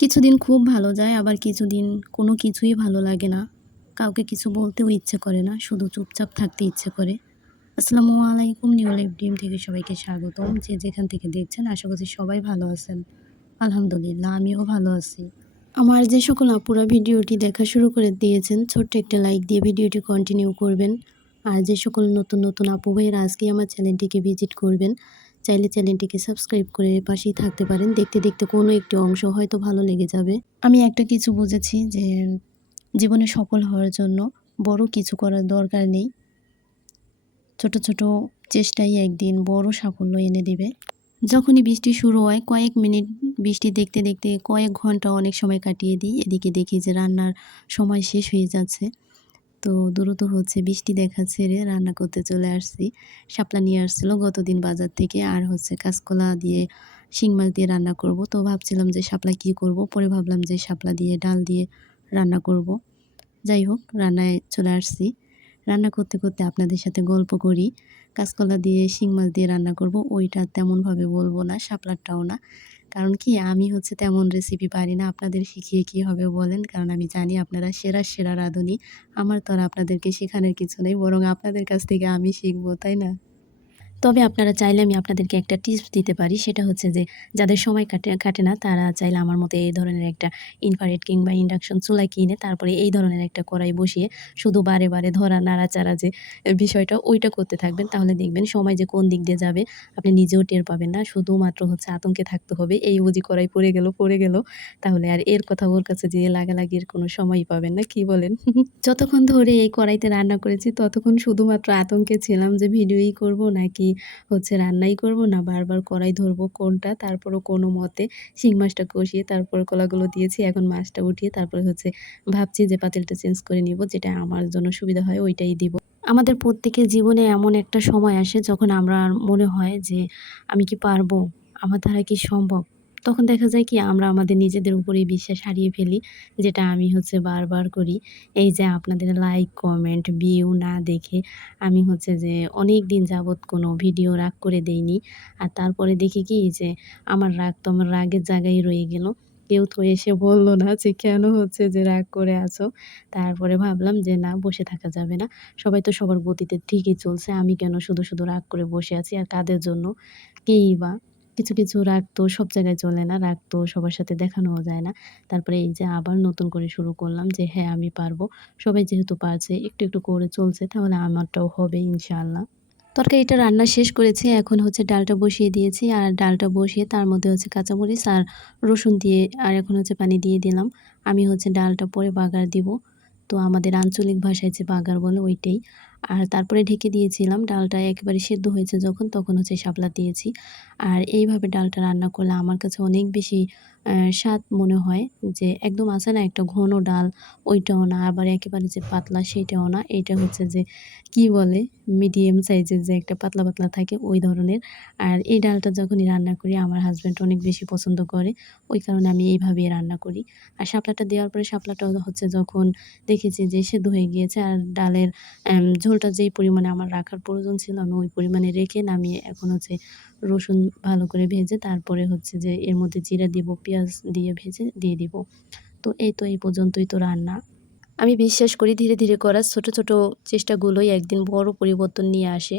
কিছুদিন খুব ভালো যায়, আবার কিছুদিন কোনো কিছুই ভালো লাগে না। কাউকে কিছু বলতেও ইচ্ছে করে না, শুধু চুপচাপ থাকতে ইচ্ছে করে। আসসালামু আলাইকুম, নিউ লাইফ ড্রিম থেকে সবাইকে স্বাগতম। যে যেখান থেকে দেখছেন আশা করছি সবাই ভালো আছেন। আলহামদুলিল্লাহ, আমিও ভালো আছি। আমার যে সকল আপুরা ভিডিওটি দেখা শুরু করে দিয়েছেন, ছোট্ট একটা লাইক দিয়ে ভিডিওটি কন্টিনিউ করবেন। আর যে সকল নতুন নতুন আপু ভাইয়েরা আজকে আমার চ্যানেলটিকে ভিজিট করবেন, চাইলে চ্যানেলটিকে সাবস্ক্রাইব করে পাশেই থাকতে পারেন। দেখতে দেখতে কোনো একটি অংশ হয়তো ভালো লেগে যাবে। আমি একটা কিছু বুঝেছি যে জীবনে সফল হওয়ার জন্য বড় কিছু করার দরকার নেই। ছোট ছোট চেষ্টাই একদিন বড় সাফল্য এনে দেবে। যখনই বৃষ্টি শুরু হয়, কয়েক মিনিট বৃষ্টি দেখতে দেখতে কয়েক ঘন্টা অনেক সময় কাটিয়ে দিই। এদিকে দেখি যে রান্নার সময় শেষ হয়ে যাচ্ছে। তো দ্রুত হচ্ছে বৃষ্টি দেখা ছেড়ে রান্না করতে চলে আসছি। শাপলা নিয়ে আসছিল গতদিন বাজার থেকে, আর হচ্ছে কাঁচকলা দিয়ে শিং মাছ দিয়ে রান্না করব। তো ভাবছিলাম যে শাপলা কী করব, পরে ভাবলাম যে শাপলা দিয়ে ডাল দিয়ে রান্না করব। যাই হোক, রান্নায় চলে আসছি। রান্না করতে করতে আপনাদের সাথে গল্প করি। কাঁচকলা দিয়ে শিং মাছ দিয়ে রান্না করব, ওইটা তেমনভাবে বলবো না, শাপলারটাও না। কারণ কি, আমি হচ্ছে তেমন রেসিপি পারি না। আপনাদের শিখিয়ে কী হবে বলেন? কারণ আমি জানি আপনারা সেরা সেরা রাঁধুনি। আমার তো আর আপনাদেরকে শেখানোর কিছু নেই, বরং আপনাদের কাছ থেকে আমি শিখবো, তাই না? তবে আপনারা চাইলে আমি আপনাদেরকে একটা টিপস দিতে পারি। সেটা হচ্ছে যে যাদের সময় কাটে না তারা চাইলে আমার মতো এই ধরনের একটা ইনফ্রারেড কিংবা ইন্ডাকশন চুলা কিনে তারপরে এই ধরনের একটা কড়াই বসিয়ে শুধু বারে বারে ধরা নাড়াচাড়া যে বিষয়টা ওইটা করতে থাকবেন। তাহলে দেখবেন সময় যে কোন দিক দিয়ে যাবে আপনি নিজেও টের পাবেন না। শুধুমাত্র হচ্ছে আতঙ্কে থাকতে হবে, এই বুঝি কড়াই পড়ে গেল। তাহলে আর এর কথা ওর কাছে যেয়ে লাগালাগির কোনো সময়ই পাবেন না। কি বলেন? যতক্ষণ ধরে এই কড়াইতে রান্না করেছি ততক্ষণ শুধুমাত্র আতঙ্কে ছিলাম যে ভিডিওই করব নাকি হচ্ছে রান্নাই করব, না বারবার কড়াই ধরবো কোনটা। তারপরও কোনো মতে শিং মাছটা কষিয়ে তারপর কলাগুলো দিয়েছি। এখন মাছটা উঠিয়ে তারপরে হচ্ছে ভাবছি যে পাতিলটা চেঞ্জ করে নিব, যেটা আমার জন্য সুবিধা হয় ওইটাই দিব। আমাদের প্রত্যেকের জীবনে এমন একটা সময় আসে যখন আমরা মনে হয় যে আমি কি পারবো? আমার দ্বারা কি সম্ভব? তখন দেখা যায় কি আমরা আমাদের নিজেদের উপরেই বিশ্বাস হারিয়ে ফেলি, যেটা আমি হচ্ছে বারবার করি। এই যে আপনাদের লাইক, কমেন্ট, ভিউ না দেখে আমি হচ্ছে যে অনেকদিন যাবৎ কোনো ভিডিও রাগ করে দেইনি। আর তারপরে দেখি কি যে আমার রাগ তো আমার রাগের জায়গায় রয়ে গেল। কেউ তো এসে বলল না যে কেন হচ্ছে যে রাগ করে আছো? তারপরে ভাবলাম যে না, বসে থাকা যাবে না। সবাই তো সবার গতিতে ঠিকই চলছে। আমি কেন শুধু রাগ করে বসে আছি? আর কাদের জন্য? কেই বা? কিছু কিছু রাগ তো সব জায়গায় চলে না। রাগ তো সবার সাথে দেখানোও যায় না। তারপরে এই যে আবার নতুন করে শুরু করলাম যে হ্যাঁ, আমি পারবো। সবাই যেহেতু পারছে, একটু একটু করে চলছে, তাহলে আমারটাও হবে ইনশাআল্লাহ। তরকারিটা রান্না শেষ করেছি। এখন হচ্ছে ডালটা বসিয়ে দিয়েছি। আর ডালটা বসিয়ে তার মধ্যে হচ্ছে কাঁচামরিচ আর রসুন দিয়ে আর এখন হচ্ছে পানি দিয়ে দিলাম। আমি হচ্ছে ডালটা পরে বাগার দিব। তো আমাদের আঞ্চলিক ভাষায় যে বাগার বলে ওইটাই। আর তারপরে ঢেকে দিয়েছিলাম। ডালটা একেবারে সেদ্ধ হয়েছে যখন, তখন হচ্ছে শাপলা দিয়েছি। আর এইভাবে ডালটা রান্না করলে আমার কাছে অনেক বেশি স্বাদ মনে হয়। যে একদম আছে না একটা ঘন ডাল, ওইটাও না, আবার একেবারে যে পাতলা সেইটাও না। এইটা হচ্ছে যে কি বলে, মিডিয়াম সাইজের যে একটা পাতলা পাতলা থাকে ওই ধরনের। আর এই ডালটা যখনই রান্না করি আমার হাসব্যান্ড অনেক বেশি পছন্দ করে, ওই কারণে আমি এইভাবেই রান্না করি। আর শাপলাটা দেওয়ার পরে শাপলাটাও হচ্ছে যখন দেখেছি যে সেদ্ধ হয়ে গিয়েছে আর ডালের ঝোলটা যেই পরিমাণে আমার রাখার প্রয়োজন ছিল আমি ওই পরিমাণে রেখে নামিয়ে এখন হচ্ছে রসুন ভালো করে ভেজে তারপরে হচ্ছে যে এর মধ্যে জিরা দিব, পেঁয়াজ দিয়ে ভেজে দিয়ে দিব। তো এই পর্যন্তই তো রান্না। আমি বিশ্বাস করি ধীরে ধীরে করা ছোট ছোট চেষ্টাগুলোই একদিন বড় পরিবর্তন নিয়ে আসে।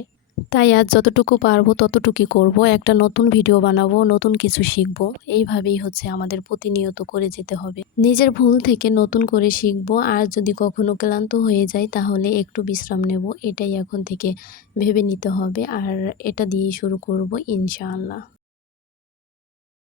তাই আজ যতটুকু পারবো ততটুকুই করব। একটা নতুন ভিডিও বানাবো, নতুন কিছু শিখবো। এইভাবেই হচ্ছে আমাদের প্রতিনিয়ত করে যেতে হবে। নিজের ভুল থেকে নতুন করে শিখবো। আর যদি কখনো ক্লান্ত হয়ে যায় তাহলে একটু বিশ্রাম নেব। এটাই এখন থেকে ভেবে নিতে হবে। আর এটা দিয়েই শুরু করব ইনশাআল্লাহ।